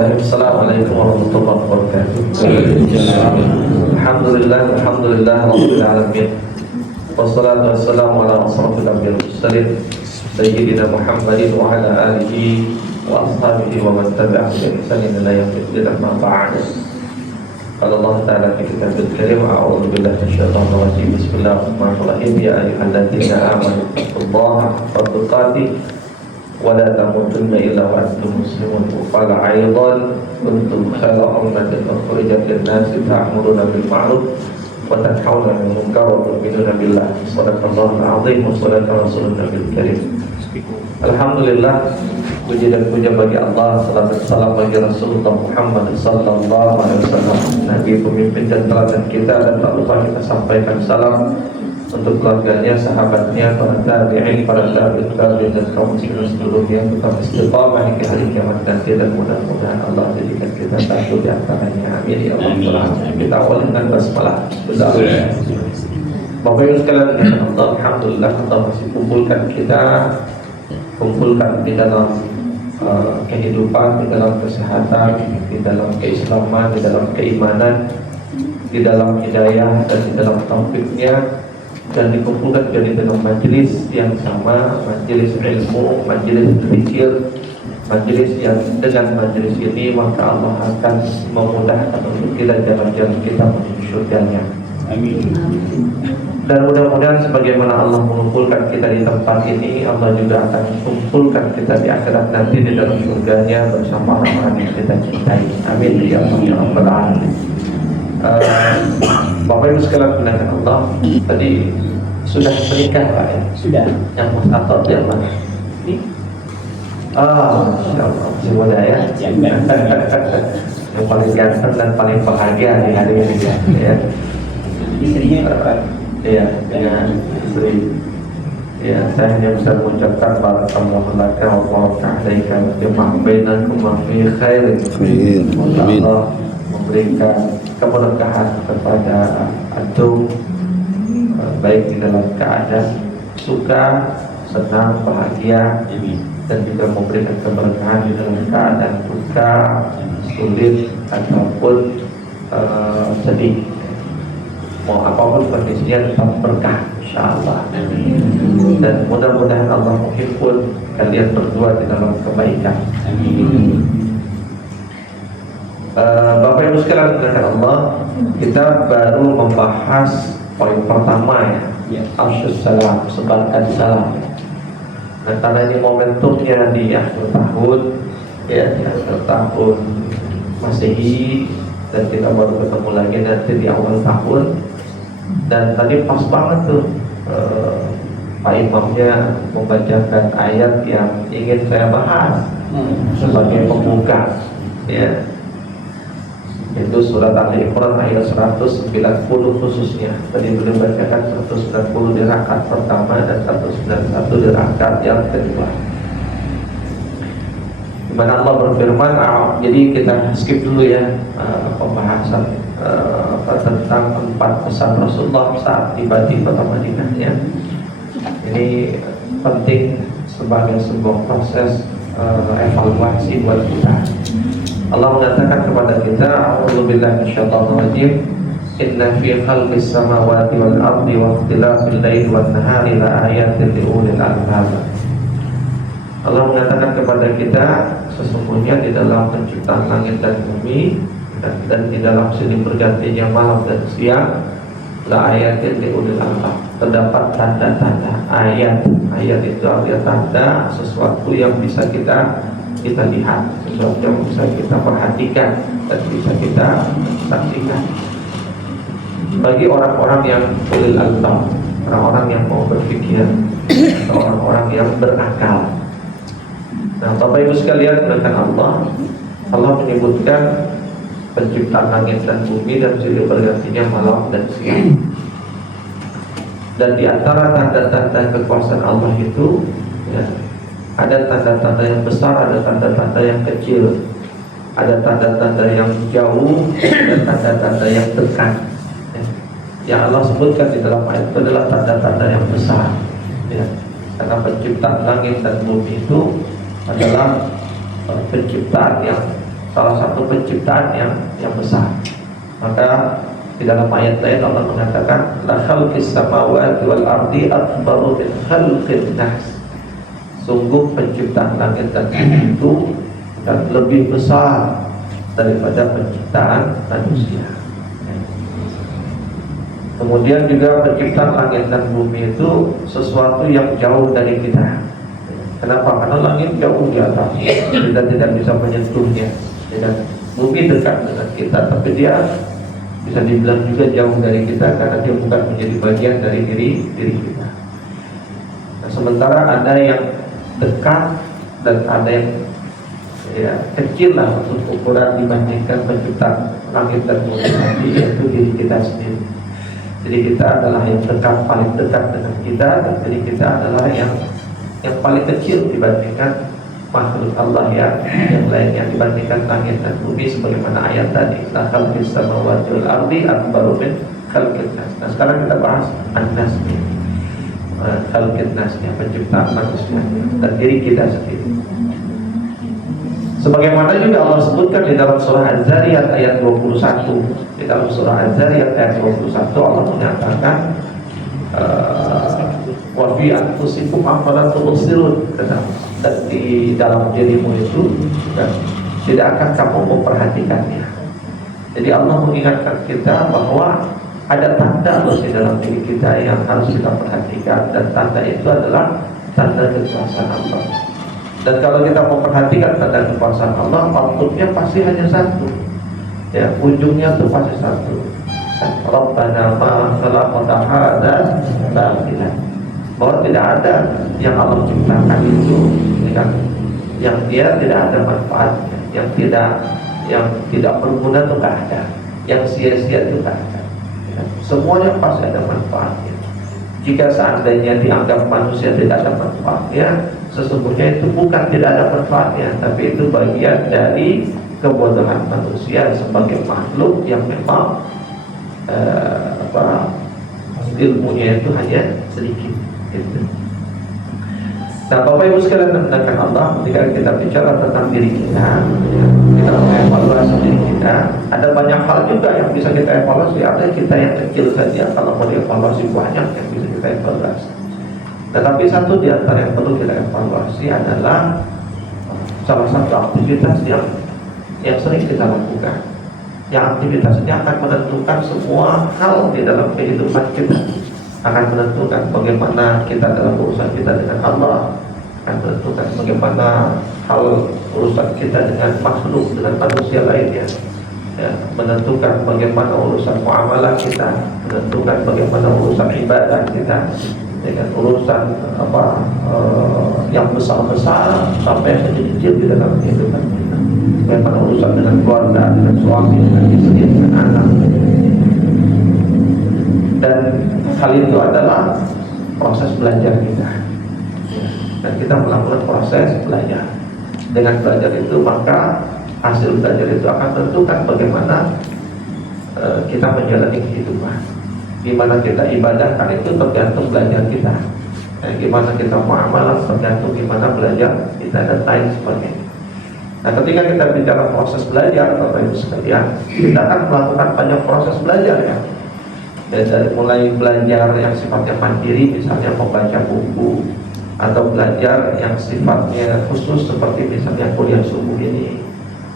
Bismillahirrahmanirrahim. Assalamualaikum warahmatullahi wabarakatuh. Alhamdulillah rabbil alamin. Wassalatu wassalamu ala asrofil anbiya'i wal mursalin sayyidina Muhammadin wa ala alihi wa ashabihi wa man tabi'ahum bi ihsanin ila yaumil din, amma ba'd. Qala Allah ta'ala fi kitabil karim, a'udzu billahi minasyaitonir rajim. Bismillahirrahmanirrahim. Ya ayyuhalladzina amanu taqullaha haqqa tuqatih wa la tamutunna illa wa antum muslimun. Qala aidan kuntum khayra ummatin ukhrijat lin-nasi ta'muruna bil ma'ruf wa tanhauna 'anil munkar wa tu'minuna billah. Shadaqallahul 'azim wa shadaqa rasulun nabiyil karim. Alhamdulillah, puji dan puja bagi Allah, salawat salam bagi Rasulullah Muhammad sallallahu alaihi wasallam, nabi pemimpin dan teladan kita, dan tak lupa kita sampaikan salam untuk keluarganya, sahabatnya, para tabi'in, para tabi'in dan kaum muslimin seluruhnya, tetap istiqamah hingga hari kiamat nanti, dan mudah-mudahan Allah jadikan kita satu di antaranya. Amin ya Allah. Kita awal dengan basmalah. Bapak Ibu sekalian, Allah, alhamdulillah Allah masih kumpulkan di dalam kehidupan, di dalam kesehatan, di dalam keislaman, di dalam keimanan, di dalam hidayah, dan di dalam taufiknya, dan dikumpulkan jadi dalam majelis yang sama, majelis ilmu, majelis zikir, majelis yang dengan majelis ini maka Allah akan memudahkan untuk kita jalan-jalan kita menuju surganya. Amin. Dan mudah-mudahan sebagaimana Allah mengumpulkan kita di tempat ini, Allah juga akan mengumpulkan kita di akhirat nanti di dalam surganya bersama orang-orang yang kita cintai. Amin ya rabbal alamin. Bapak Ibu sekalian pendengar Allah, tadi sudah menikah Pak ya? Sudah. Yang Mas Atot yang mana? Ini? Insya Allah masih muda ya. Yang paling ganteng dan paling bahagia di hari ini ya. Istrinya berapa? Iya, dengan istri. Ya, saya hanya bisa mengucapkan barakallahu laka wa baraka alaika wa jama'a bainakum fi khairin. Semoga Allah memberikan keberkahan kepada antum, baik di dalam keadaan suka, senang, bahagia, dan juga memberikan keberkahan di dalam keadaan duka, sulit ataupun sedih. Mau apapun kondisinya tetap berkah insyaallah. Dan mudah-mudahan Allah menghimpun kalian berdua di dalam kebaikan. Amin. Bapak Ibu sekalian dengan Allah, kita baru membahas poin pertama ya, afsyus salam, sebarkan salam. Nah, karena ini momentumnya di akhir tahun ya, di akhir tahun Masehi, dan kita baru ketemu lagi nanti di awal tahun. Dan tadi pas banget tuh Pak Imamnya membacakan ayat yang ingin saya bahas sebagai pembuka ya, itu surat Al-Imran ayat 190 khususnya. Tadi beliau bacakan 190 di rakaat pertama dan 191 di rakaat yang kedua, di mana Allah berfirman. Jadi kita skip dulu ya pembahasan tentang 4 pesan Rasulullah saat tiba di kota Madinah ya. Ini penting sebagai sebuah proses evaluasi buat kita. Allah mengatakan kepada kita, a'udzubillahi minasyaitonir rajim, inna fi khalqis samawati wal ardi wa ikhtilafil laili wan nahari la ayatin li ulil albab. Allah mengatakan kepada kita, sesungguhnya di dalam penciptaan langit dan bumi dan di dalam silih bergantinya malam dan siang la ayatin li ulil albab, terdapat tanda-tanda. Ayat itu artinya tanda, sesuatu yang bisa kita lihat, sesuatu yang bisa kita perhatikan dan bisa kita saksikan. Bagi orang-orang yang ulil albab, orang-orang yang mau berpikir, orang-orang yang berakal. Nah, Bapak Ibu sekalian dengan Allah menyebutkan penciptaan langit dan bumi dan silih bergantinya malam dan siang. Dan di antara tanda-tanda kekuasaan Allah itu ya, ada tanda-tanda yang besar, ada tanda-tanda yang kecil, ada tanda-tanda yang jauh, dan tanda-tanda yang dekat. Yang Allah sebutkan di dalam ayat itu adalah tanda-tanda yang besar ya. Karena penciptaan langit dan bumi itu adalah penciptaan yang salah satu penciptaan yang besar. Maka di dalam ayat lain Allah mengatakan la khalqis samawati wal ardi akbaru min khalqin nas. Sungguh penciptaan langit dan bumi itu dan lebih besar daripada penciptaan manusia. Kemudian juga penciptaan langit dan bumi itu sesuatu yang jauh dari kita. Kenapa? Karena langit jauh di atas, kita tidak bisa menyentuhnya. Dan bumi dekat dengan kita, tapi dia bisa dibilang juga jauh dari kita karena dia bukan menjadi bagian dari diri kita. Nah, sementara ada yang dekat dan ada yang kecil lah untuk ukuran dibandingkan penciptaan langit dan bumi tadi, yaitu diri kita sendiri. Jadi kita adalah yang dekat, paling dekat dengan kita, dan diri kita adalah yang paling kecil dibandingkan makhluk Allah yang lainnya, dibandingkan langit dan bumi, sebagaimana ayat tadi la khalqis samawati wal ardi akbaru min khalqin nas. Nah, sekarang kita bahas an-nas, khalqin nas, penciptaan manusia dan diri kita sendiri. Sebagaimana juga Allah sebutkan di dalam surah Az-Zariyat ayat 21. Di dalam surah Az-Zariyat ayat 21 Allah menyatakan wa fi anfusikum afala tubsirun, dan di dalam dirimu itu tidak akan kamu memperhatikannya. Jadi Allah mengingatkan kita bahwa ada tanda di dalam diri kita yang harus kita perhatikan, dan tanda itu adalah tanda kekuasaan Allah. Dan kalau kita memperhatikan tanda kekuasaan Allah, outputnya pasti hanya satu, ujungnya itu pasti satu. Rabbana ma khalaqta hadza batila, bahwa tidak ada yang Allah ciptakan itu yang dia tidak ada manfaatnya, yang tidak berguna itu tidak ada, yang sia-sia itu tidak ada. Semuanya pasti ada manfaatnya. Jika seandainya dianggap manusia tidak ada manfaatnya, sesungguhnya itu bukan tidak ada manfaatnya, tapi itu bagian dari kebodohan manusia sebagai makhluk yang memang ilmunya itu hanya sedikit gitu. Nah, Bapak Ibu sekalian mendengarkan Allah, ketika kita bicara tentang diri kita, kita mengevaluasi diri kita. Ada banyak hal juga yang bisa kita evaluasi. Ada kita yang kecil saja, kalau mau dievaluasi banyak yang bisa kita evaluasi. Tetapi satu di antara yang perlu kita evaluasi adalah salah satu aktivitas yang sering kita lakukan. Yang aktivitas ini akan menentukan semua hal di dalam kehidupan kita. Akan menentukan bagaimana kita dalam urusan kita dengan Allah, akan menentukan bagaimana hal urusan kita dengan makhluk, dengan manusia lainnya, menentukan bagaimana urusan muamalah kita, menentukan bagaimana urusan ibadah kita, dengan urusan yang besar-besar sampai yang kecil-kecil di dalam kehidupan kita. Bagaimana urusan dengan keluarga, dengan suami, dengan istri, dengan anak. Dan hal itu adalah proses belajar kita. Dan kita melakukan proses belajar. Dengan belajar itu maka hasil belajar itu akan menentukan bagaimana kita menjalani kehidupan. Gimana kita ibadahkan itu tergantung belajar kita. Gimana kita muamalah tergantung gimana belajar kita, dan lain sebagainya. Nah, ketika kita bicara proses belajar, Bapak Ibu sekalian, kita akan melakukan banyak proses belajar ya. Dari mulai belajar yang sifatnya mandiri, misalnya membaca buku, atau belajar yang sifatnya khusus seperti misalnya kuliah subuh ini,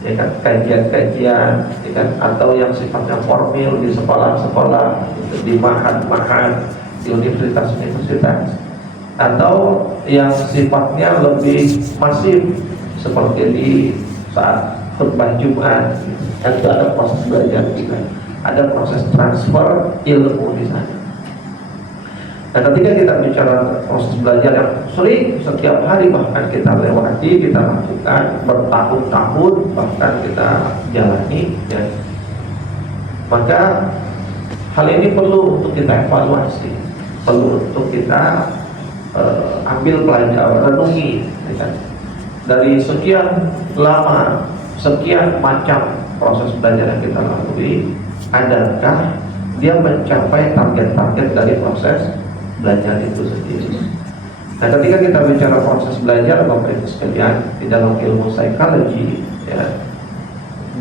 ya kan, kajian-kajian, ya kan, atau yang sifatnya formil di sekolah-sekolah, di mahad-mahad, di universitas-universitas, atau yang sifatnya lebih masif seperti di saat khutbah Jumat. Dan itu ada proses belajar juga, ada proses transfer ilmu di sana. Nah, ketika kita bicara proses belajar yang sering setiap hari bahkan kita lewati, kita lakukan bertahun-tahun bahkan kita jalani, ya, maka hal ini perlu untuk kita evaluasi, perlu untuk kita ambil pelajaran, renungi, ya kan? Dari sekian lama, sekian macam proses belajar yang kita lalui, adakah dia mencapai target-target dari proses belajar itu sendiri? Nah, ketika kita bicara proses belajar, Bapak Ibu sekalian, di dalam ilmu psikologi, ya,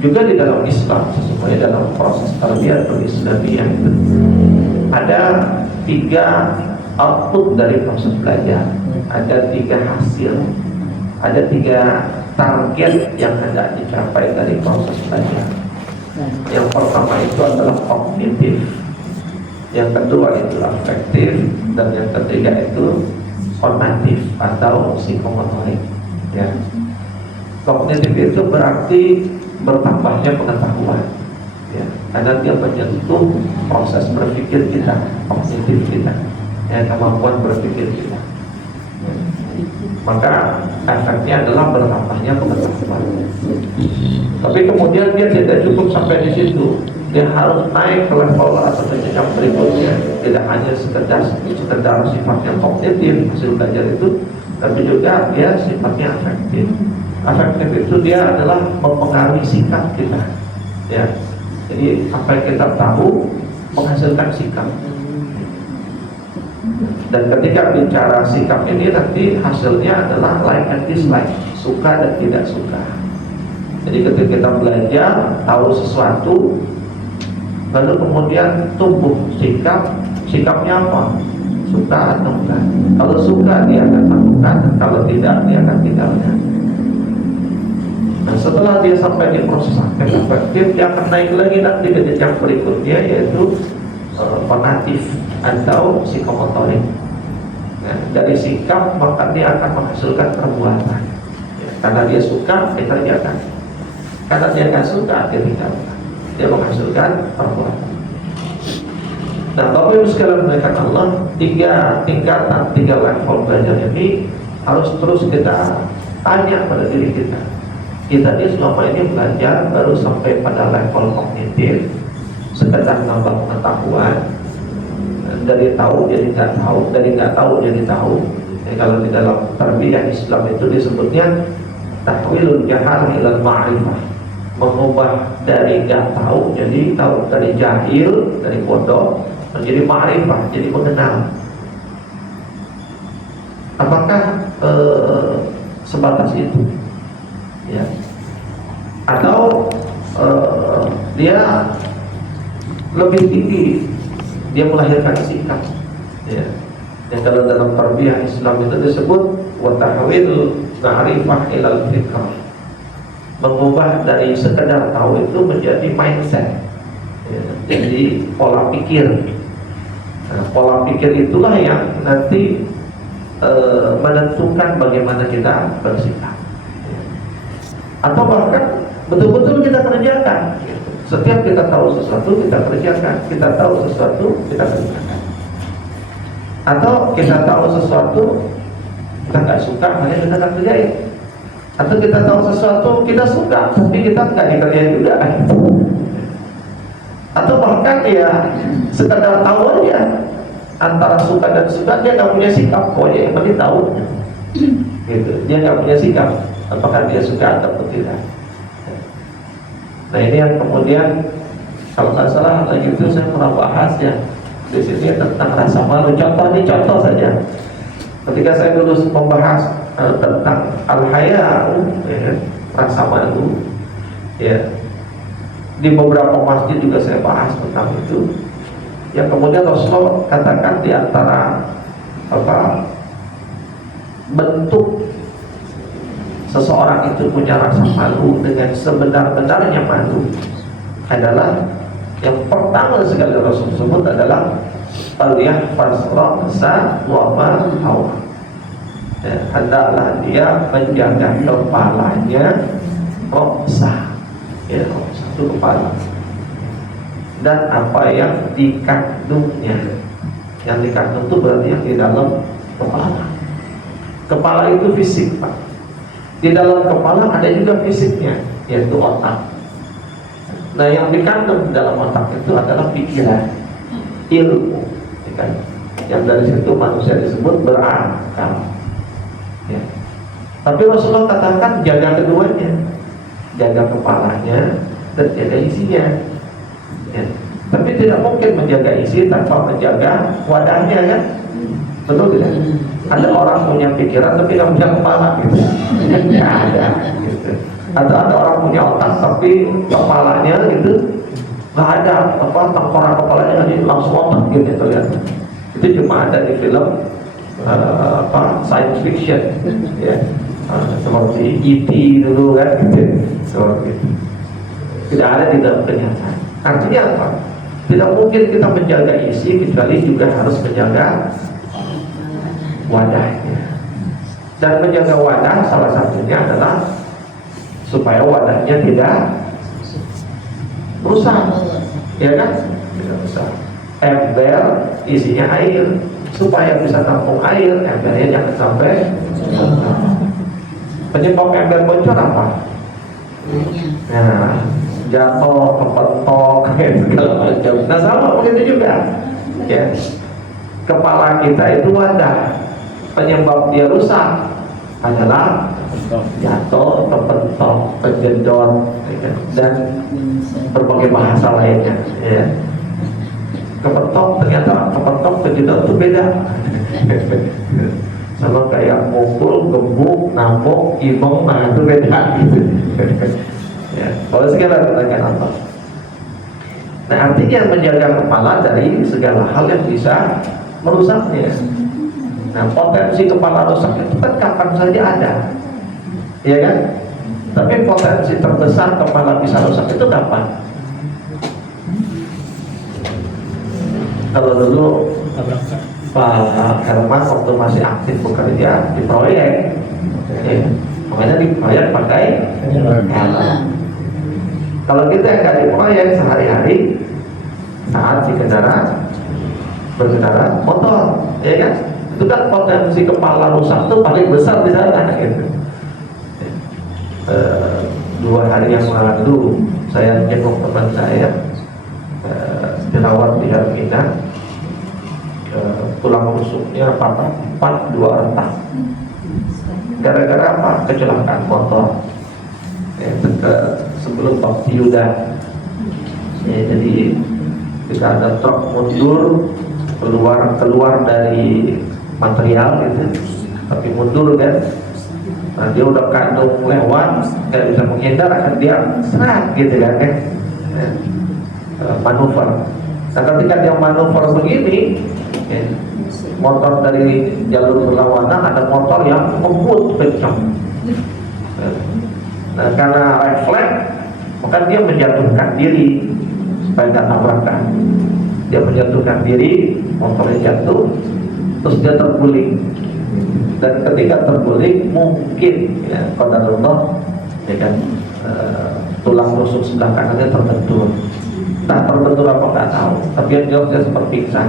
Juga di dalam Islam, sesungguhnya dalam proses tarbiyatul Islamiyah itu ada 3 output dari proses belajar, ada 3 hasil, ada 3 target yang hendak dicapai dari proses belajar. Yang pertama itu adalah kognitif, yang kedua itu afektif, dan yang ketiga itu formatif atau psikomotorik. Ya. Kognitif itu berarti bertambahnya pengetahuan, ya, karena dia menyentuh proses berpikir kita, kognitif kita, ya, kemampuan berpikir kita. Ya. Maka efeknya adalah bertambahnya pengetahuan. Tapi kemudian dia tidak cukup sampai di situ, dia harus naik ke level atau jenjang berikutnya. Tidak hanya sekedar sifatnya kognitif hasil belajar itu, tapi juga dia sifatnya afektif. Afektif itu dia adalah mempengaruhi sikap kita, ya. Jadi apa yang kita tahu menghasilkan sikap. Dan ketika bicara sikap ini nanti hasilnya adalah like and dislike, suka dan tidak suka. Jadi ketika kita belajar tahu sesuatu, lalu kemudian tumbuh sikapnya apa? Suka atau enggak? Kalau suka dia akan lakukan, kalau tidak dia akan tinggalkan. Nah, setelah dia sampai di proses afektif, dia akan naik lagi nanti ke jenjang berikutnya, yaitu formatif atau psikomotorik. Nah, dari sikap maka dia akan menghasilkan perbuatan, ya, karena dia suka dia kerjakan, karena dia nggak suka dia tinggalkan, dia menghasilkan perbuatan. Nah, Bapak Ibu sekalian memuliakan Allah, 3 tingkatan, 3 level belajar ini harus terus kita tanya pada diri kita. Kita ini selama ini belajar baru sampai pada level kognitif, sekedar nambah pengetahuan, dari tahu jadi nggak tahu, dari nggak tahu jadi tahu. Ya, kalau di dalam tarbiyah Islam itu disebutnya tahwilul jahal ilal ma'rifah, mengubah dari nggak tahu jadi tahu, dari jahil, dari bodoh menjadi ma'rifah, jadi mengenal. Apakah sebatas itu? Ya. Atau dia lebih tinggi, dia melahirkan sikap, ya. Yang kalau dalam tarbiyah Islam itu disebut wa tahwil ma'rifah ilal fikr, mengubah dari sekedar tahu itu menjadi mindset, ya, jadi pola pikir. Nah, pola pikir itulah yang nanti menentukan bagaimana kita bersikap, ya. Atau bahkan betul-betul kita kerjakan, gitu. Setiap kita tahu sesuatu kita kerjakan, kita tahu sesuatu kita kerjakan. Atau kita tahu sesuatu kita nggak suka, hanya kita nggak kerjain. Atau kita tahu sesuatu kita suka, tapi kita nggak dikerjain juga. Atau bahkan ya sekedar tahu aja, antara suka dan suka dia nggak punya sikap, pokoknya yang penting tahu, gitu. Dia nggak punya sikap, apakah dia suka atau tidak. Nah, ini yang kemudian kalau nggak salah lagi itu saya pernah bahas, ya, di sini tentang rasa malu. Contoh saja. Ketika saya dulu membahas tentang al-haya, ya, rasa malu, ya, di beberapa masjid juga saya bahas tentang itu. Yang kemudian Rasulullah katakan di antara bentuk seseorang itu punya rasa malu dengan sebenar-benarnya malu adalah yang pertama sekali Rasul sebut adalah faliyahfaz ra'sa wa ma hawa. Hendaklah dia menjaga kepalanya, ra'sa, ya, ra'sa itu kepala, dan apa yang dikandungnya. Yang dikandung itu berarti yang di dalam kepala. Kepala itu fisik, Pak. Di dalam kepala ada juga fisiknya, yaitu otak. Nah, yang dikandung dalam otak itu adalah pikiran, ilmu, ya kan? Yang dari situ manusia disebut berakal, ya. Tapi Rasulullah katakan jaga keduanya, jaga kepalanya dan jaga isinya, ya. Tapi tidak mungkin menjaga isi tanpa menjaga wadahnya, kan? Betul tidak? Ada orang punya pikiran tapi nggak punya kepala, gitu. Nggak ada, gitu. Atau ada orang punya otak tapi kepalanya gitu nggak ada, tengkorak kepalanya ini langsung otak gitu terlihat. Itu cuma ada di film science fiction, ya, seperti E.T. dulu kan, gitu, seperti itu. Tidak ada di dalam kenyataan. Artinya apa? Tidak mungkin kita menjaga isi kecuali juga harus menjaga wadahnya. Dan menjaga wadah salah satunya adalah supaya wadahnya tidak rusak, ya kan? Tidak rusak. Ember isinya air, supaya bisa tampung air, embernya jangan sampai bocor. Penyebab ember bocor apa? Nah, jatuh, kepentok, segala macam. Nah, sama begitu juga. Ya, kepala kita itu wadah. Penyebab dia rusak adalah jatuh, kepentok, kejedot, dan berbagai bahasa lainnya. Ya. Kepentok, ternyata kepentok, kejedot itu beda. Sama kayak mukul, gebuk, nabok, ibong, nah itu beda. Ya, kalau segala pertanyaan apa? Nah, artinya menjaga kepala dari segala hal yang bisa merusaknya. Nah, potensi kepala rusak itu kan kapan saja ada, ya kan? Tapi potensi terbesar kepala bisa rusak itu kapan? Kalau dulu Pak Herman waktu masih aktif bekerja di proyek, ya, makanya di proyek pakai helm. Kalau kita yang nggak di proyek sehari-hari saat berkendara motor, ya kan? Itu kan potensi kepala rusak itu paling besar di sana, gitu. 2 hari yang lalu saya jenguk teman saya dirawat di Hermina, tulang rusuknya patah 2 retak. Gara-gara apa? Kecelakaan motor. Sebelum Bakti Yuda. Ya, jadi kita ada truk mundur keluar dari material gitu, tapi mundur kan. Nah, dia udah kandung lewat, nggak bisa menghindar, akan dia serat gitu kan, ya. Manuver. Nah, ketika dia manuver begini, ya, motor dari jalur berlawanan ada motor yang ngebut kencang. Nah, karena refleks, maka dia menjatuhkan diri supaya tidak tabrakan. Dia menjatuhkan diri, motornya jatuh, terus dia terguling. Dan ketika terguling, mungkin ya, qadarullah, ya kan, tulang rusuk sebelah kanannya terbentur. Nah, terbentur apa nggak tahu, tapi yang jelas dia seperti pingsan.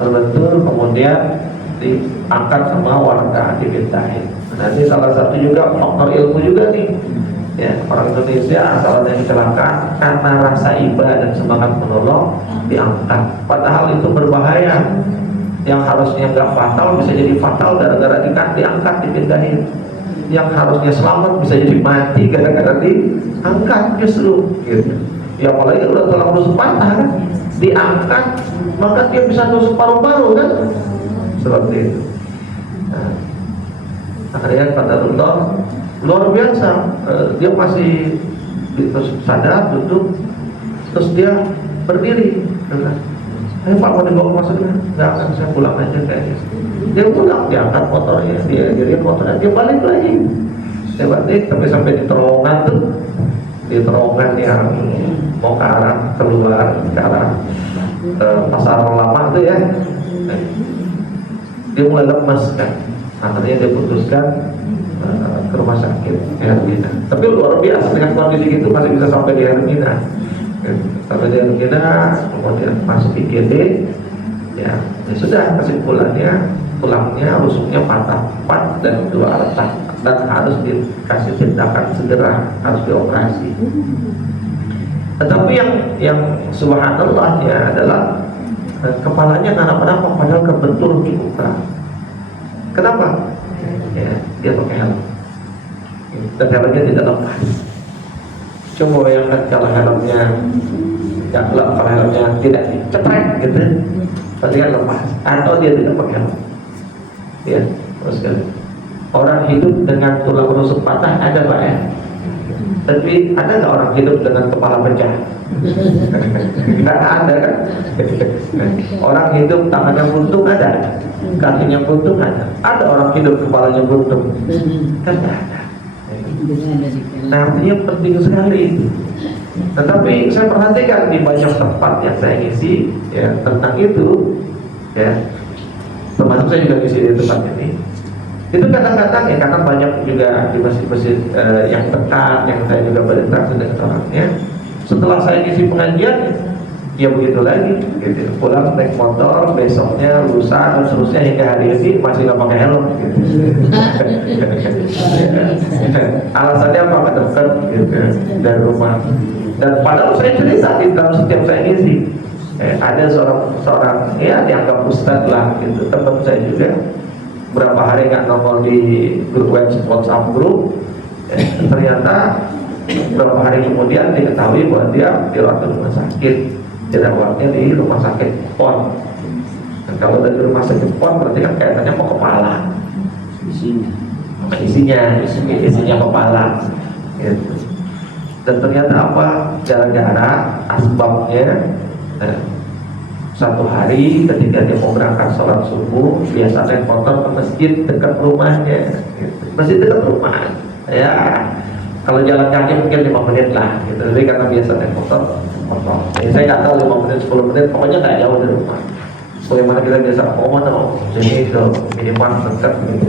Terbentur, kemudian diangkat sama warga, dipindahin. Nah, ini salah satu juga faktor ilmu juga nih. Ya, orang Indonesia asalnya kecelakaan karena rasa iba dan semangat menolong diangkat. Padahal itu berbahaya. Yang harusnya nggak fatal bisa jadi fatal gara-gara diangkat, dipindahin. Yang harusnya selamat bisa jadi mati gara-gara diangkat justru. Gitu. Ya apalagi udah tulang rusuk patah kan, diangkat maka dia bisa tusuk paru-paru kan, seperti itu. Nah, akhirnya qadarullah luar biasa, dia masih terus sadar, duduk, terus dia berdiri. Ayo Pak, mau dibawa masuk kan? Nggak akan, saya pulang aja kayaknya. Dia pulang, dia angkat motornya, dia motornya, dia balik lagi. Dia balik, tapi sampai di terowongan tuh, di terowongan yang mau ke arah keluar, ke arah pasar lama tuh ya. Dia mulai lemas kan, akhirnya dia putuskan ke rumah sakit Hermina. Tapi luar biasa dengan kondisi itu masih bisa sampai di Hermina. Sampai di Hermina, kemudian masuk IGD, ya sudah, kesimpulannya tulangnya rusuknya patah 4 dan 2 retak dan harus dikasih tindakan segera, harus dioperasi. Tetapi yang subhanallahnya adalah kepalanya nggak apa-apa, padahal kebentur cukup keras. Kenapa? Ya, dia pakai helm dan helmnya tidak lepas. Coba bayangkan kalau helmnya kalau helmnya tidak cetrek gitu, pasti kan lepas. Atau dia tidak pakai helm, ya terus sekali. Orang hidup dengan tulang rusuk patah ada Pak ya? Tapi ada nggak orang hidup dengan kepala pecah? Nggak ada kan? Orang hidup tangannya buntung ada, kakinya buntung ada. Ada orang hidup kepalanya buntung? Kan nggak ada. Nah, artinya penting sekali itu. Tetapi saya perhatikan di banyak tempat yang saya ngisi ya tentang itu, ya termasuk saya juga ngisi di tempat ini. Itu kadang-kadang ya karena banyak juga di masjid-masjid yang dekat yang saya juga berinteraksi dengan orangnya. Setelah saya ngisi pengajian, ya begitu lagi, gitu. Pulang naik motor, besoknya, lusa, dan seterusnya hingga hari ini masih nggak pakai helm, gitu. Alasannya apa? Dekat, gitu, dari rumah. Dan padahal saya cerita di dalam setiap saya ngisi, ada seorang ya dianggap ustadz lah, gitu, teman saya juga. Berapa hari nggak nongol di grup WhatsApp grup, ternyata beberapa hari kemudian diketahui bahwa dia dirawat di rumah sakit. Dirawatnya di rumah sakit PON. Dan kalau dari rumah sakit PON berarti kan kaitannya mau kepala. Isinya kepala. Gitu. Dan ternyata apa? Gara-gara asbabnya. Satu hari ketika dia mau berangkat sholat subuh, biasa naik motor ke masjid dekat rumahnya, gitu. Masjid dekat rumah, ya kalau jalan kaki mungkin 5 menit lah, gitu. Jadi karena biasa naik motor. Saya nggak tahu 5 menit, 10 menit, pokoknya nggak jauh dari rumah. Bagaimana kita biasa jadi ke minimal dekat, gitu.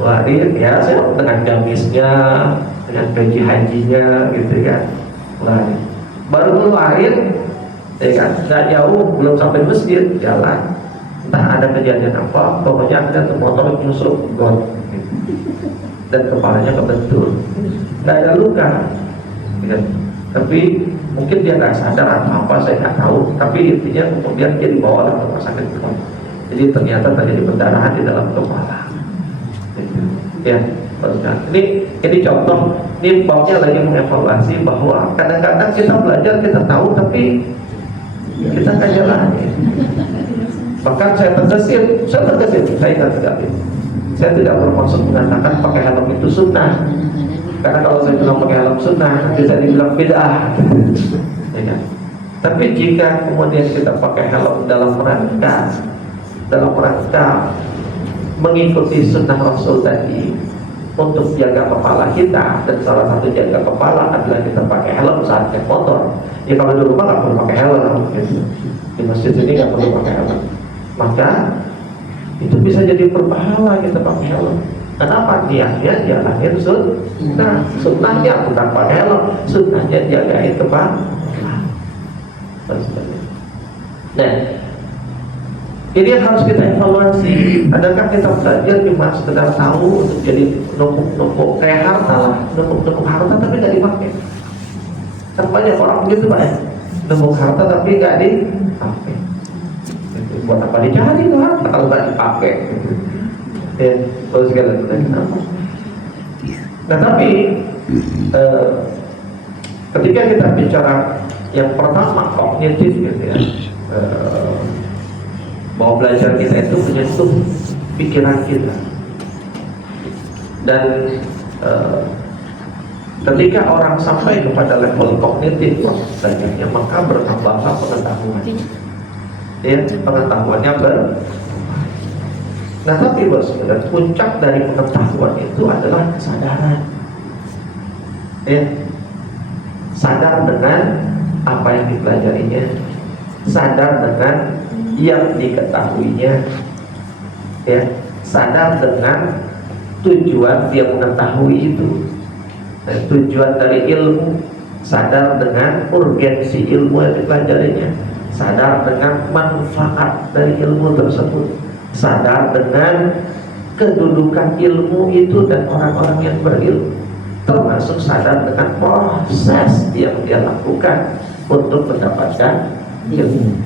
Lari, ya saya dengan gamisnya, dengan peci hajinya, gitu kan, lari. Baru keluarin. Ya kan, nggak jauh, belum sampai masjid, jalan, entah ada kejadian apa, pokoknya ada motor nyusuk got, dan kepalanya kebentur, nggak ada luka, ya. Tapi mungkin dia nggak sadar atau apa, saya nggak tahu. Tapi intinya kemudian dia dibawa ke rumah sakit. Jadi ternyata terjadi pendarahan di dalam kepala. Ya, ini contoh. Ini babnya lagi mengevaluasi bahwa kadang-kadang kita belajar, kita tahu, tapi kita nggak jalani. Bahkan saya tergesit, saya ingat sekali. Saya tidak bermaksud mengatakan pakai helm itu sunnah. Karena kalau saya bilang pakai helm sunnah, nanti saya dibilang bid'ah. Ya kan? Tapi jika kemudian kita pakai helm dalam rangka mengikuti sunnah Rasul tadi, untuk jaga kepala kita, dan salah satu jaga kepala adalah kita pakai helm saat naik motor. Ya kalau di rumah nggak perlu pakai helm, gitu. Di masjid ini nggak perlu pakai helm. Maka itu bisa jadi berpahala kita pakai helm. Kenapa? Niatnya jalanin sunnah. Sunnahnya bukan pakai helm, sunnahnya jagain kepala. Nah, ini yang harus kita evaluasi. Adakah kita belajar cuma sekedar tahu untuk jadi numpuk kayak harta lah, numpuk harta tapi nggak dipakai. Kan banyak orang begitu Pak ya, numpuk harta tapi nggak dipakai. Buat apa dicari tuh harta kalau nggak dipakai? Ya, terus sekali kenapa? Nah tapi ketika kita bicara yang pertama kognitif gitu ya. Bahwa belajar kita itu menyentuh pikiran kita. Dan ketika orang sampai kepada level kognitif belajarnya, maka bertambahlah pengetahuan. Ya, pengetahuannya Nah tapi bos, puncak dari pengetahuan itu adalah kesadaran. Ya, sadar dengan apa yang dipelajarinya, sadar dengan yang diketahuinya, ya, sadar dengan tujuan dia mengetahui itu. Dan tujuan dari ilmu, sadar dengan urgensi ilmu yang dipelajarinya, sadar dengan manfaat dari ilmu tersebut, sadar dengan kedudukan ilmu itu dan orang-orang yang berilmu, termasuk sadar dengan proses yang dia lakukan untuk mendapatkan ilmu.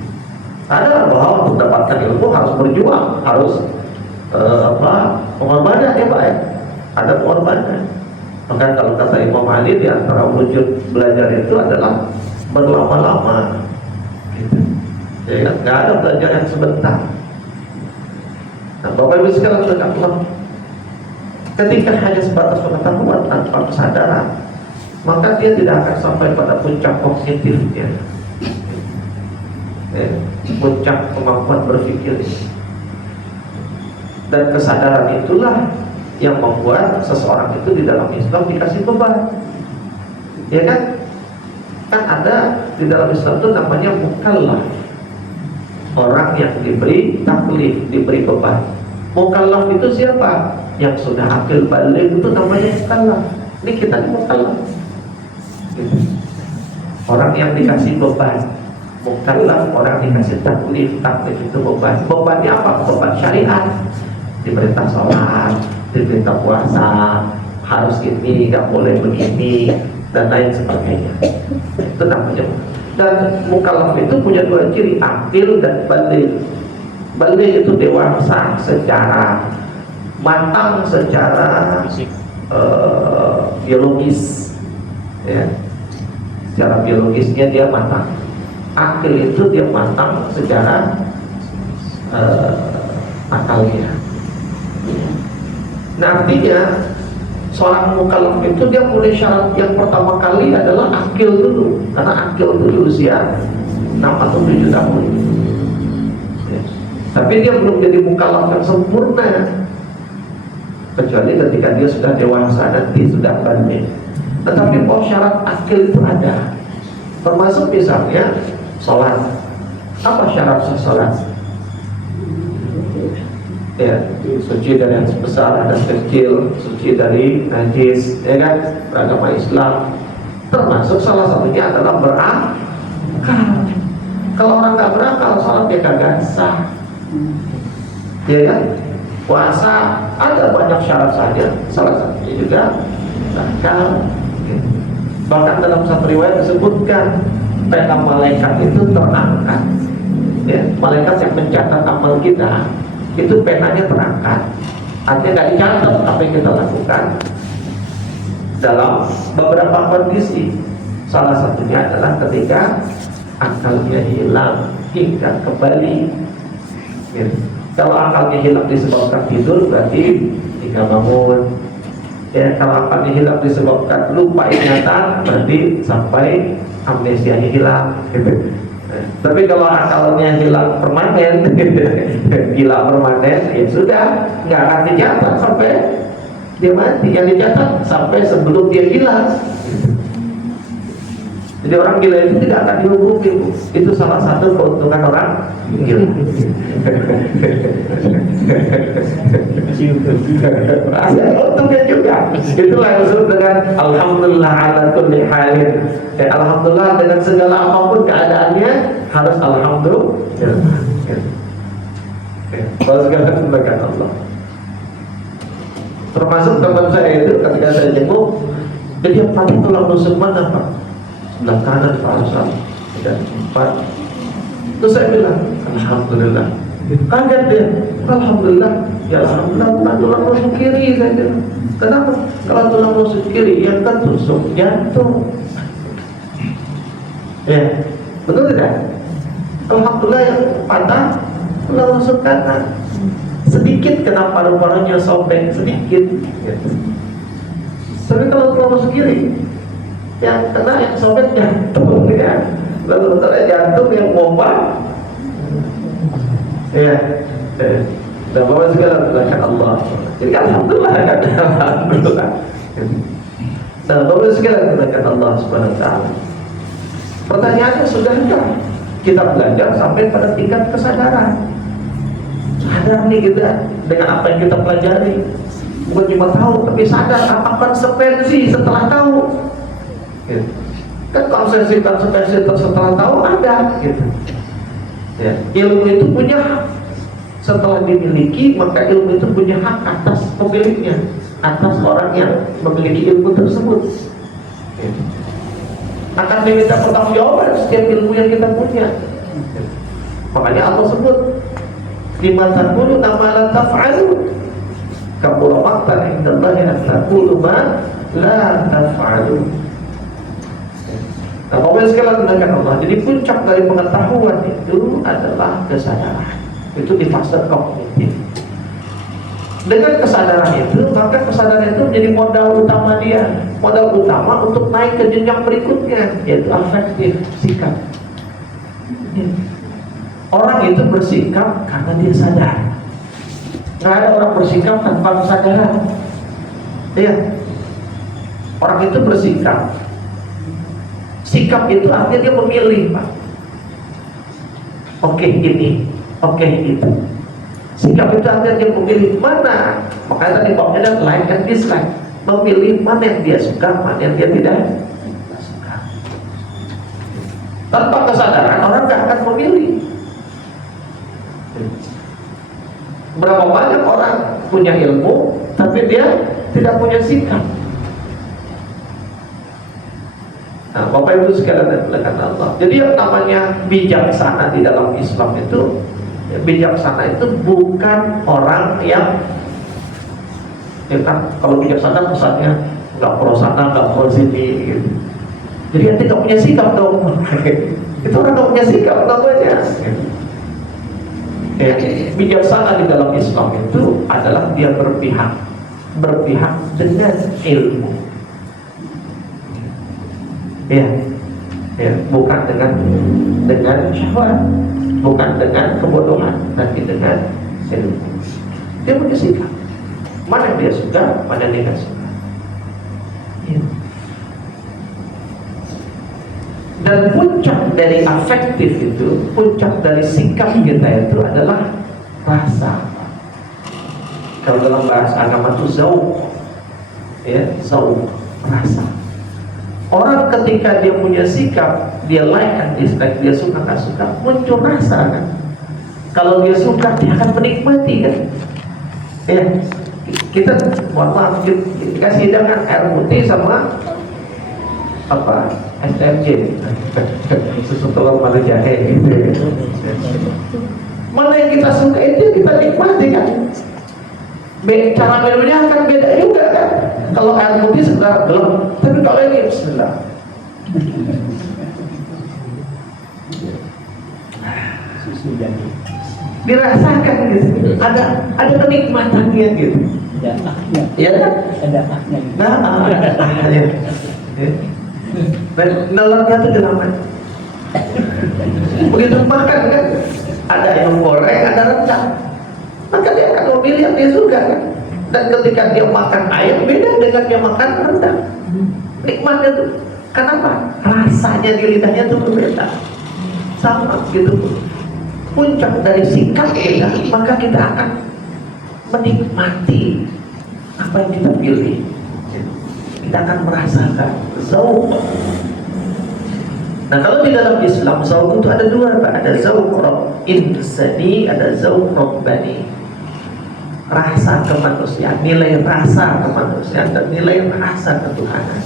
Sadar bahwa untuk mendapatkan ilmu harus berjuang, harus pengorbanan ya Pak ya. Ada pengorbanan. Maka kalau kata Imam Ali, di antara wujud belajar itu adalah berlama-lama. Gitu. Ya, nggak ada belajar yang sebentar. Nah Bapak Ibu sekalian, Ketika hanya sebatas pengetahuan tanpa kesadaran, maka dia tidak akan sampai pada puncak kognitifnya, puncak kemampuan berpikir. Dan kesadaran itulah yang membuat seseorang itu di dalam Islam dikasih beban, ya kan? Kan ada di dalam Islam itu namanya mukallaf, orang yang diberi taklif, diberi beban. Mukallaf itu siapa? Yang sudah akil balik itu namanya mukallaf. Ini kita ini mukallaf, gitu. Orang yang dikasih beban. Mukallaf orang dikasih taklif. Taklif itu beban. Bebannya apa? Beban syariat. Diperintah sholat, diperintah puasa, harus ini, nggak boleh begini, dan lain sebagainya. Itu namanya. Dan mukallaf itu punya dua ciri, akil dan balik. Balik itu dewasa secara matang, secara biologis, ya. Secara biologisnya dia matang. Akil itu dia matang secara akalnya. Nah, artinya seorang mukallaf itu dia punya syarat yang pertama kali adalah akil dulu, karena akil dulu usia 6 atau 7 tahun. Ya. Tapi dia belum jadi mukallaf yang sempurna, kecuali ketika dia sudah dewasa, nanti sudah balik. Tetapi syarat akil itu ada, termasuk misalnya sholat. Apa syarat sholat? Ya, suci dari yang besar dan kecil, suci dari najis, ya kan? Beragama Islam, termasuk salah satunya adalah berakal. Kalau orang nggak berakal, sholat dia kagak sah, ya kan? Puasa ada banyak syarat saja, salah satunya juga berakal. Bahkan dalam satu riwayat disebutkan pena malaikat itu terangkat, ya, malaikat yang mencatat amal kita itu penanya terangkat, artinya nggak dicatat apa yang kita lakukan dalam beberapa kondisi. Salah satunya adalah ketika akalnya hilang hingga kembali, ya. Kalau akalnya hilang disebabkan tidur, berarti hingga bangun, ya. Kalau akalnya hilang disebabkan lupa ingatan, berarti sampai amnesianya hilang, gitu. Tapi kalau akalnya hilang permanen, gila permanen, ya sudah, nggak akan dicatat sampai dia mati. Yang dicatat sampai sebelum dia gila. Jadi orang gila itu tidak akan dihukumi. Itu salah satu keuntungan orang gila. Ada untungnya juga. Itulah yang disebut dengan alhamdulillah ala kulli halin. Alhamdulillah dengan segala apapun keadaannya harus alhamdulillah. Kalau segala kemuliaan Allah. Termasuk teman saya itu ketika saya jenguk, dia patah tulang rusuk mana Pak? Sebelah kanan Pak Ustaz. Dan 4. Terus saya bilang alhamdulillah. Kaget dia, alhamdulillah. Ya alhamdulillah bukan tulang rusuk kiri, saya bilang. Kenapa? Kalau tulang rusuk kiri yang tertusuk jantung. Ya, betul tidak? Alhamdulillah yang patah tulang rusuk kanan. Sedikit kena paru-parunya sobek sedikit. Tapi kalau tulang rusuk kiri, yang kena yang sobek jantung, ya. Lalu setelah jantung yang pompa, ya. Dan bawa segala belakang Allah. Jadi alhamdulillah, alhamdulillah. Dan bawa segala belakang Allah Subhanahu Wa Taala. Pertanyaannya, sudahkah kita belajar sampai pada tingkat kesadaran? Sadar nih kita dengan apa yang kita pelajari. Bukan cuma tahu, tapi sadar apa konsekuensi setelah tahu. Gitu. Kan konsekuensi setelah tahu ada, gitu. Ya. Ilmu itu punya hak. Setelah dimiliki, maka ilmu itu punya hak atas pemiliknya, atas orang yang memiliki ilmu tersebut. Gitu. Akan diminta pertanggungjawaban setiap ilmu yang kita punya. Makanya Allah sebut lima taqulu ma la taf'alu, kabura maqtan indallahi an taqulu ma la taf'alu. Nah, Bapak sekalian mendengar Allah. Jadi puncak dari pengetahuan itu adalah kesadaran. Itu di fase kognitif. Dengan kesadaran itu, maka kesadaran itu menjadi modal utama dia, modal utama untuk naik ke jenjang berikutnya, yaitu afektif, sikap. Orang itu bersikap karena dia sadar. Nggak ada orang bersikap tanpa kesadaran. Iya. Orang itu bersikap. Sikap itu artinya dia memilih, Pak. Oke ini, oke itu. Sikap itu artinya dia memilih mana. Makanya tadi babnya ada like and dislike. Memilih mana yang dia suka, mana yang dia tidak suka. Tanpa kesadaran orang nggak akan memilih. Berapa banyak orang punya ilmu, tapi dia tidak punya sikap. Nah, Bapak Ibu sekalian dimuliakan Allah. Jadi yang namanya bijaksana di dalam Islam itu, bijaksana itu bukan orang yang ya kan, kalau bijaksana pesannya nggak pro sana, nggak pro sini gitu. Jadi nanti nggak punya sikap dong. Itu orang nggak punya sikap namanya. Bijaksana di dalam Islam itu adalah dia berpihak dengan ilmu. Ya, bukan dengan syahwat, bukan dengan kebodohan, tapi dengan ilmu. Dia punya sikap. Mana yang dia suka, mana yang dia tidak suka. Ya. Dan puncak dari afektif itu, puncak dari sikap kita itu adalah rasa. Kalau dalam bahasa agama itu zauq, ya, zauq, rasa. Orang ketika dia punya sikap, dia like and dislike, dia suka nggak suka, muncul rasa kan. Kalau dia suka, dia akan menikmati kan. Ya, kita mohon maaf, dikasih hidangan air putih sama apa? SMJ, susu telur malu jahe gitu ya. Mana yang kita suka itu kita nikmati kan. Cara minumnya akan beda juga kan. Kalau air putih sebentar gelap, tapi kalau ini bismillah. Susu jadi Dirasakan gitu. Ada kenikmatannya gitu. ada ahnya. Iya kan? Ada ahnya. Nah, ya. Dan nelernya tuh dilamat. Begitu makan kan, ada yang goreng, ada rendang. Maka dia akan memilih yang dia suka kan. Dan ketika dia makan ayam beda dengan dia makan rendang. Nikmatnya tuh, kenapa? Rasanya di lidahnya tuh berbeda. Sama gitu. Puncak dari sikap kita, maka kita akan menikmati apa yang kita pilih. Kita akan merasakan zauq. Nah, kalau di dalam Islam zauq itu ada dua, Pak. Ada zauq insani, ada zauq rabbani. Rasa kemanusiaan, nilai rasa kemanusiaan dan nilai rasa ketuhanan.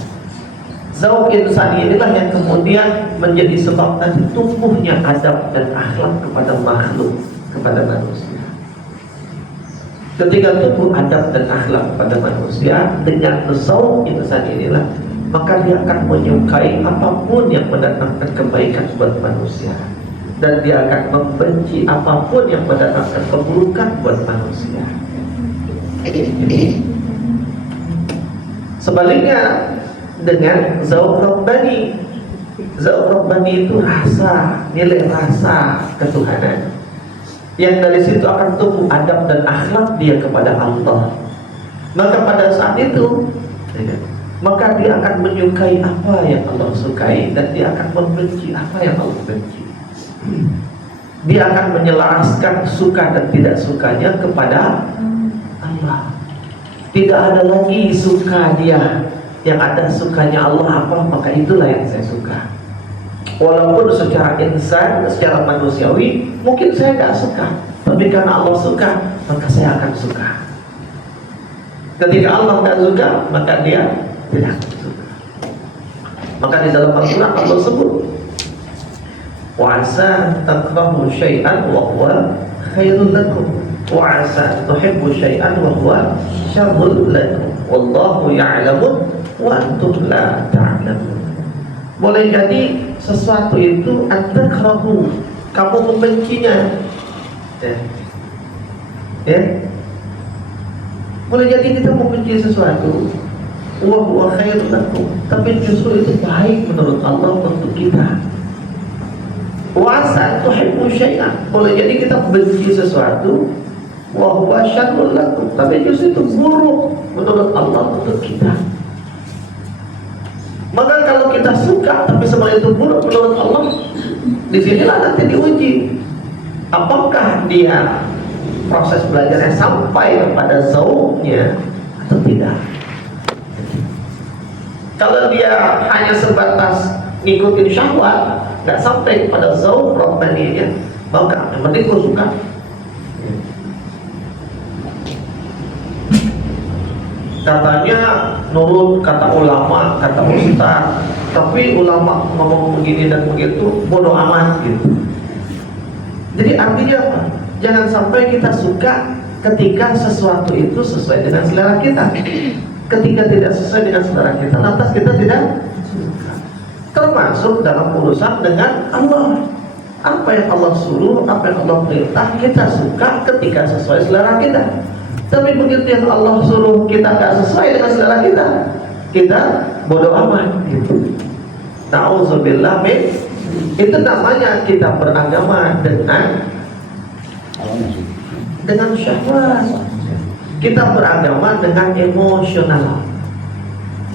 Zauq insani inilah yang kemudian menjadi sebab nanti tumbuhnya adab dan akhlak kepada makhluk, kepada manusia. Ketika tumbuh adab dan akhlak kepada manusia dengan zauq insani inilah, maka dia akan menyukai apapun yang mendatangkan kebaikan buat manusia, dan dia akan membenci apapun yang mendatangkan keburukan buat manusia. Sebaliknya dengan zauq rabbani. Zauq rabbani itu rasa, nilai rasa ketuhanan, yang dari situ akan tumbuh adab dan akhlak dia kepada Allah. Maka pada saat itu, maka dia akan menyukai apa yang Allah sukai, dan dia akan membenci apa yang Allah benci. Dia akan menyelaraskan suka dan tidak sukanya kepada Allah. Tidak ada lagi suka dia, yang ada sukanya Allah apa, maka itulah yang saya suka. Walaupun secara insan, secara manusiawi mungkin saya tidak suka, tapi karena Allah suka, maka saya akan suka. Ketika Allah tidak suka, maka dia tidak suka. Maka di dalam Al-Quran Allah sebut, wa asa takrahu syai'an wa huwa khairul lakum, wa asa tuhibbu syai'an wa huwa syarrul lakum, wallahu ya'lamu wa antum la ta'lamun. Boleh jadi sesuatu itu antakrahu, kamu membencinya, ya. Boleh jadi kita membenci sesuatu, wa huwa khairun lakum, tapi justru itu baik menurut Allah untuk kita. Wa asa tuhibbu syai'an, boleh jadi kita benci sesuatu, wa huwa syarrun lakum, tapi justru itu buruk menurut Allah untuk kita. Maka kalau kita suka tapi sebenarnya itu buruk menurut Allah, disinilah nanti diuji apakah dia proses belajarnya sampai kepada zauqnya atau tidak. Kalau dia hanya sebatas ngikutin syahwat, nggak sampai kepada zauq rabbaniyah, maka yang penting gue suka. Katanya nurut kata ulama, kata ustaz, tapi ulama ngomong begini dan begitu, bodoh amat gitu. Jadi artinya apa? Jangan sampai kita suka ketika sesuatu itu sesuai dengan selera kita. Ketika tidak sesuai dengan selera kita, lantas kita tidak suka. Termasuk dalam urusan dengan Allah. Apa yang Allah suruh, apa yang Allah perintah, kita suka ketika sesuai selera kita. Tapi begitu yang Allah suruh kita nggak sesuai dengan selera kita bodoh amat gitu. Nauzubillah min. Itu namanya kita beragama dengan syahwat. Kita beragama dengan emosional.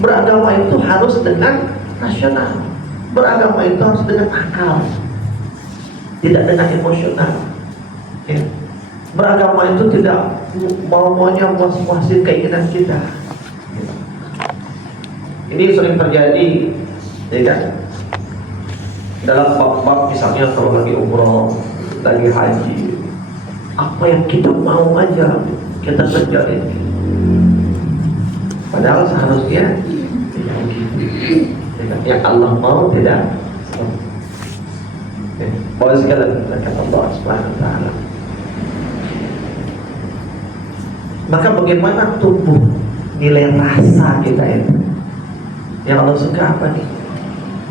Beragama itu harus dengan rasional. Beragama itu harus dengan akal, tidak dengan emosional ya. Beragama itu tidak mau-maunya puas-puasin keinginan kita. Ini sering terjadi ya kan? Dalam bab-bab misalnya kalau lagi umroh, lagi haji, apa yang kita mau aja kita kerjain. Padahal seharusnya tidak begitu. Yang Allah mau tidak. Boleh sekali kata Allah Subhanahu wa taala. Maka bagaimana tumbuh nilai rasa kita itu? Yang Allah suka apa nih?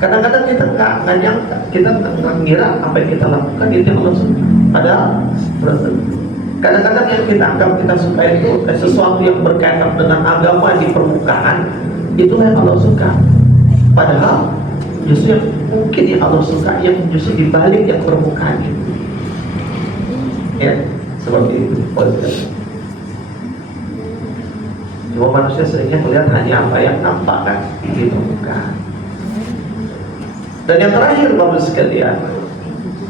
Kadang-kadang kita nggak nyangka, kita nggak ngira apa yang kita lakukan itu yang Allah suka. Padahal kadang-kadang yang kita anggap kita suka itu sesuatu yang berkaitan dengan agama di permukaan, itulah yang Allah suka. Padahal justru yang mungkin yang Allah suka yang justru dibalik yang permukaan itu. Ya, seperti itu. Cuma manusia seringnya melihat hanya apa yang nampak kan di permukaan. Dan yang terakhir Bapak sekalian,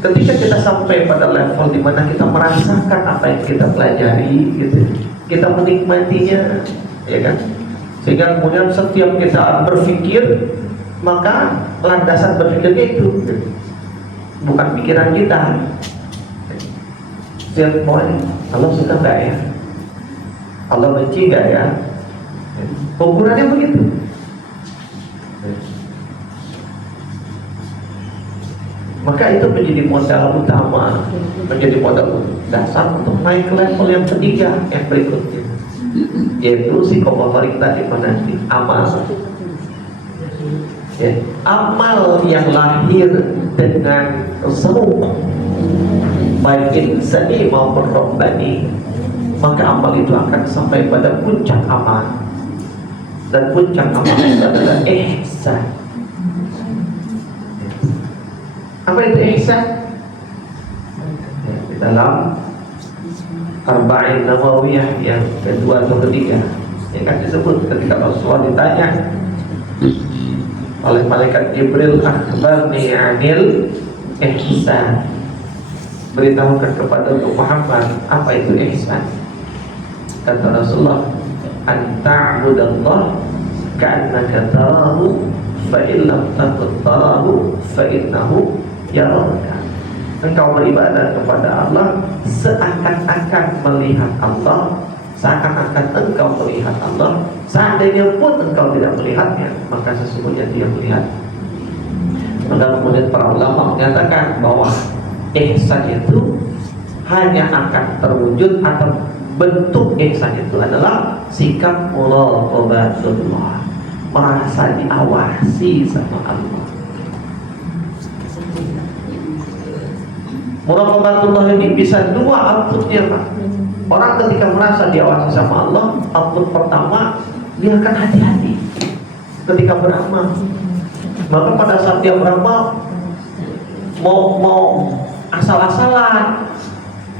ketika kita sampai pada level di mana kita merasakan apa yang kita pelajari gitu, kita menikmatinya, ya kan? Sehingga kemudian setiap kita berpikir, maka landasan berpikirnya itu bukan pikiran kita. Setiap poin, Allah suka nggak ya? Allah benci nggak ya? Ukurannya begitu. Maka itu menjadi modal utama, menjadi modal dasar untuk naik ke level yang ketiga, yang berikutnya, yaitu psikomotorik tadi nanti amal. Ya, amal yang lahir dengan zauq, baik insani maupun rabbani, maka amal itu akan sampai pada puncak amal. Dan puncak amal itu adalah ihsan. Apa itu ihsan? Di dalam Arba'in Nawawiyah yang kedua atau ketiga, yang kan disebut ketika Rasulullah ditanya oleh malaikat Jibril, akhbarni anil ihsan, beritahukan kepada Muhammad apa itu ihsan. Kata Rasulullah, an ta'budallah ka'annaka tarahu fa in lam takun tarahu fa innahu yaraka. Engkau beribadah kepada Allah seakan-akan melihat Allah, seakan-akan engkau melihat Allah. Seandainya pun engkau tidak melihatnya, maka sesungguhnya dia melihat. Maka kemudian para ulama menyatakan bahwa ihsan itu hanya akan terwujud atau bentuk ihsan itu adalah sikap muraqabatullah, merasa diawasi sama Allah. Muraqabatullah ini bisa dua outputnya Pak. Orang ketika merasa diawasi sama Allah, output pertama dia akan hati-hati ketika beramal. Maka pada saat dia beramal, mau asal-asalan,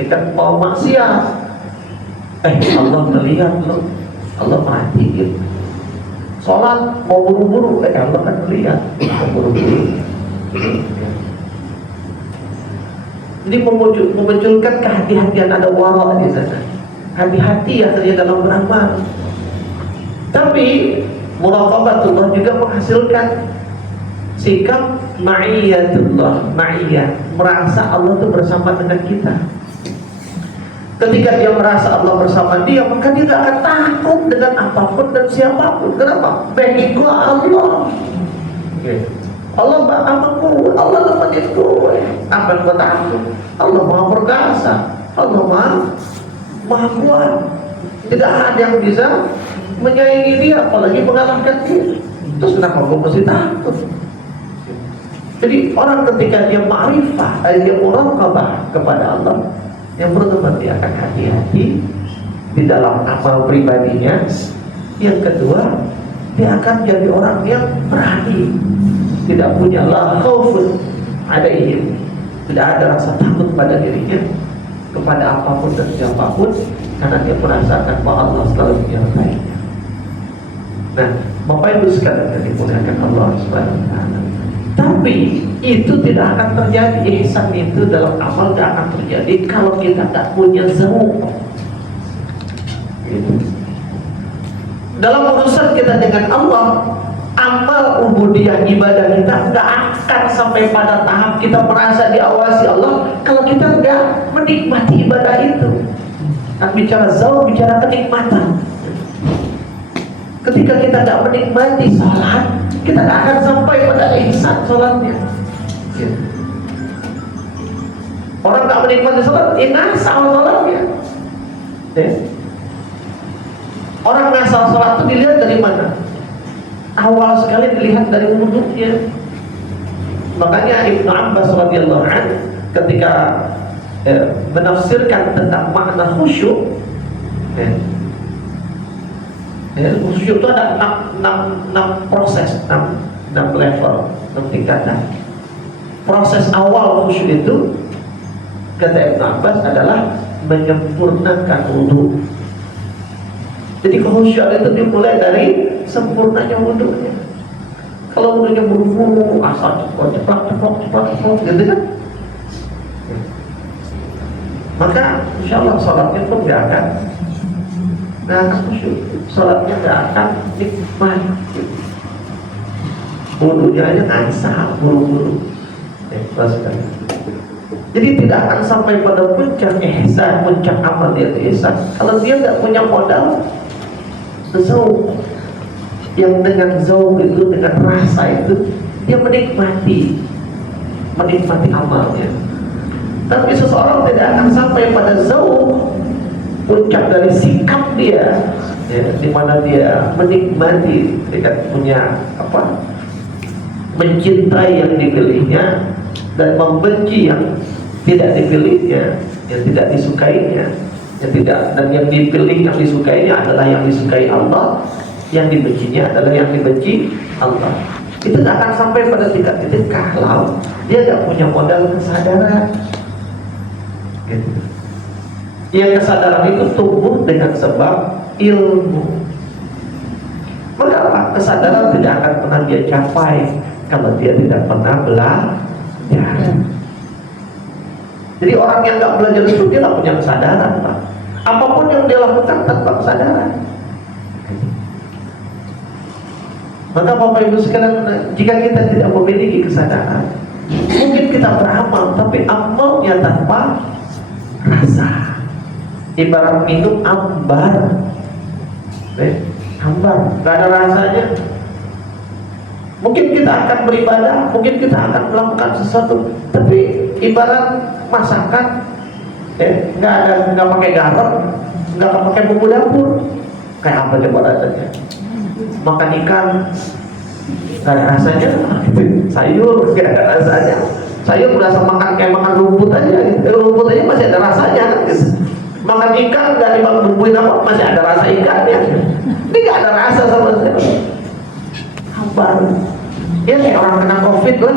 ikan mau maksiat, Allah melihat loh, Allah perhatiin. Sholat mau buru-buru, Allah kan melihat, mau buru-buru. Jadi memunculkan kehati-hatian, ada wara di sana. Hati-hati akhirnya dalam beramal. Tapi muraqabatullah juga menghasilkan sikap ma'iyatullah, ma'iyah, merasa Allah itu bersama dengan kita. Ketika dia merasa Allah bersama dia, maka dia tidak akan takut dengan apapun dan siapapun. Kenapa? Bagi gua Allah. Allah bersamaku, Allah nemenin gue. Apa yang gue takut? Allah Maha Perkasa, Allah Maha Kuat. Tidak ada yang bisa menyaingi dia, apalagi mengalahkan dia. Terus kenapa gue mesti takut? Jadi orang ketika dia ma'rifah, dia muraqabah kepada Allah, yang pertama dia akan hati-hati di dalam amal pribadinya. Yang kedua, dia akan jadi orang yang berani, tidak punya la khaufun alaihim, tidak ada rasa takut pada dirinya kepada apapun dan siapapun, karena dia merasakan bahwa Allah selalu menyertainya. Nah, Bapak Ibu sekalian yang dimuliakan Allah Subhanahu wa taala. Tapi itu tidak akan terjadi, ihsan itu dalam amal tidak akan terjadi kalau kita tak punya zauq. Gitu. Dalam urusan kita dengan Allah, amal ubudiyah ibadah kita nggak akan sampai pada tahap kita merasa diawasi Allah kalau kita nggak menikmati ibadah itu. Kan bicara zauq, bicara kenikmatan. Ketika kita nggak menikmati salat, kita nggak akan sampai pada ihsan salatnya. Orang nggak menikmati salat, ngasal salatnya. Orang ngasal salat itu dilihat dari mana? Awal sekali dilihat dari wudhunya. Makanya Ibnu Abbas radhiyallahu anhu ketika menafsirkan tentang makna khusyuk, khusyuk itu ada 6 proses, 6 level, 6 tingkatan. Proses awal khusyuk itu, kata Ibnu Abbas, adalah menyempurnakan wudhu. Jadi kekhusyuan itu dimulai dari sempurnanya wudhunya. Kalau wudhunya buru-buru, asal ceplak gitu kan, maka insya Allah sholatnya pun gak akan khusyuk, sholatnya gak akan nikmat. Wudhunya aja ngasal, buru-buru. Jadi tidak akan sampai pada puncak ihsan, puncak amal dia ihsan kalau dia tidak punya modal zauq. Yang dengan zauq itu, dengan rasa itu, dia menikmati amalnya. Tapi seseorang tidak akan sampai pada zauq, puncak dari sikap dia, di mana dia menikmati, tidak punya mencintai yang dipilihnya dan membenci yang tidak dipilihnya, yang tidak disukainya, dan yang dipilih, yang disukainya adalah yang disukai Allah, yang dibencinya adalah yang dibenci Allah. Itu tidak akan sampai pada tingkat itu kalau dia tidak punya modal kesadaran. Gitu. Yang kesadaran itu tumbuh dengan sebab ilmu. Maka apa? Kesadaran tidak akan pernah dia capai kalau dia tidak pernah belajar. Jadi orang yang nggak belajar itu dia nggak punya kesadaran, Pak. Apapun yang dia lakukan tanpa kesadaran. Maka Bapak Ibu sekalian, jika kita tidak memiliki kesadaran, mungkin kita beramal, tapi amalnya tanpa rasa. Ibarat minum ambar, nggak ada rasanya. Mungkin kita akan beribadah, mungkin kita akan melakukan sesuatu, tapi ibarat masakan, nggak pakai garam, nggak pakai bumbu dapur, kayak apa coba rasanya? Makan ikan nggak ada rasanya, sayur nggak ada rasanya, sayur berasa makan kayak makan rumput aja, rumput aja masih ada rasanya kan? Gitu. Makan ikan nggak dibumbuin apa masih ada rasa ikannya. Ini nggak ada rasa sama sekali. Hambar. Ya kayak orang kena COVID lah.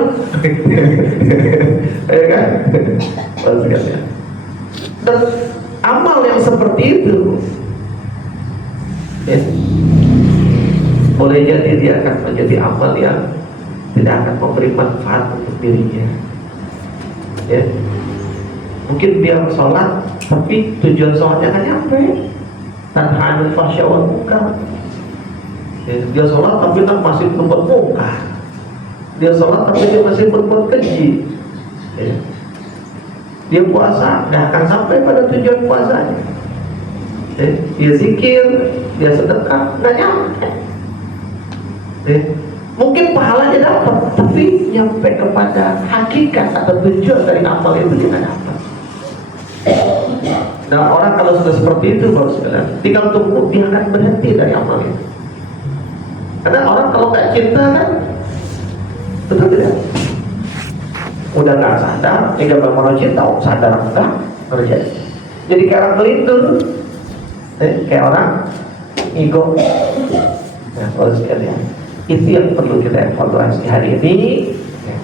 Ya kan? Ya. Dan amal yang seperti itu ya, boleh jadi dia akan menjadi amal yang tidak akan memberi manfaat untuk dirinya ya. Mungkin dia sholat tapi tujuan sholatnya kan nyampe tanhanul fahsya wal munkar ya, dia sholat tapi tak masih berbuat munkar, dia sholat tapi dia masih berbuat keji ya. Dia puasa nggak akan sampai pada tujuan puasanya ya. Dia zikir, dia sedekah nggak nyampe ya. Mungkin pahalanya dapat tapi nyampe kepada hakikat atau tujuan dari amal itu tidak dapat. Nah orang kalau sudah seperti itu baru sekalian tinggal tunggu dia akan berhenti dari amal itu. Karena orang kalau nggak cinta kan betul tidak? Udah nggak sadar, tinggal baru cinta, sadar enggak kerja. Jadi kayak orang melintur, kayak orang ego. Nah baru sekalian itu yang perlu kita evaluasi hari ini ya.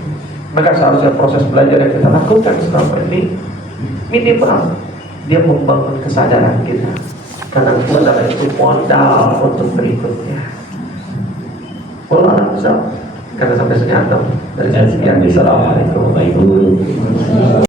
Maka seharusnya proses belajar yang kita lakukan selama ini minimal dia membangun kesadaran kita, karena itu adalah itu modal untuk berikutnya. Karena sampai senyata dari sekian. Assalamualaikum.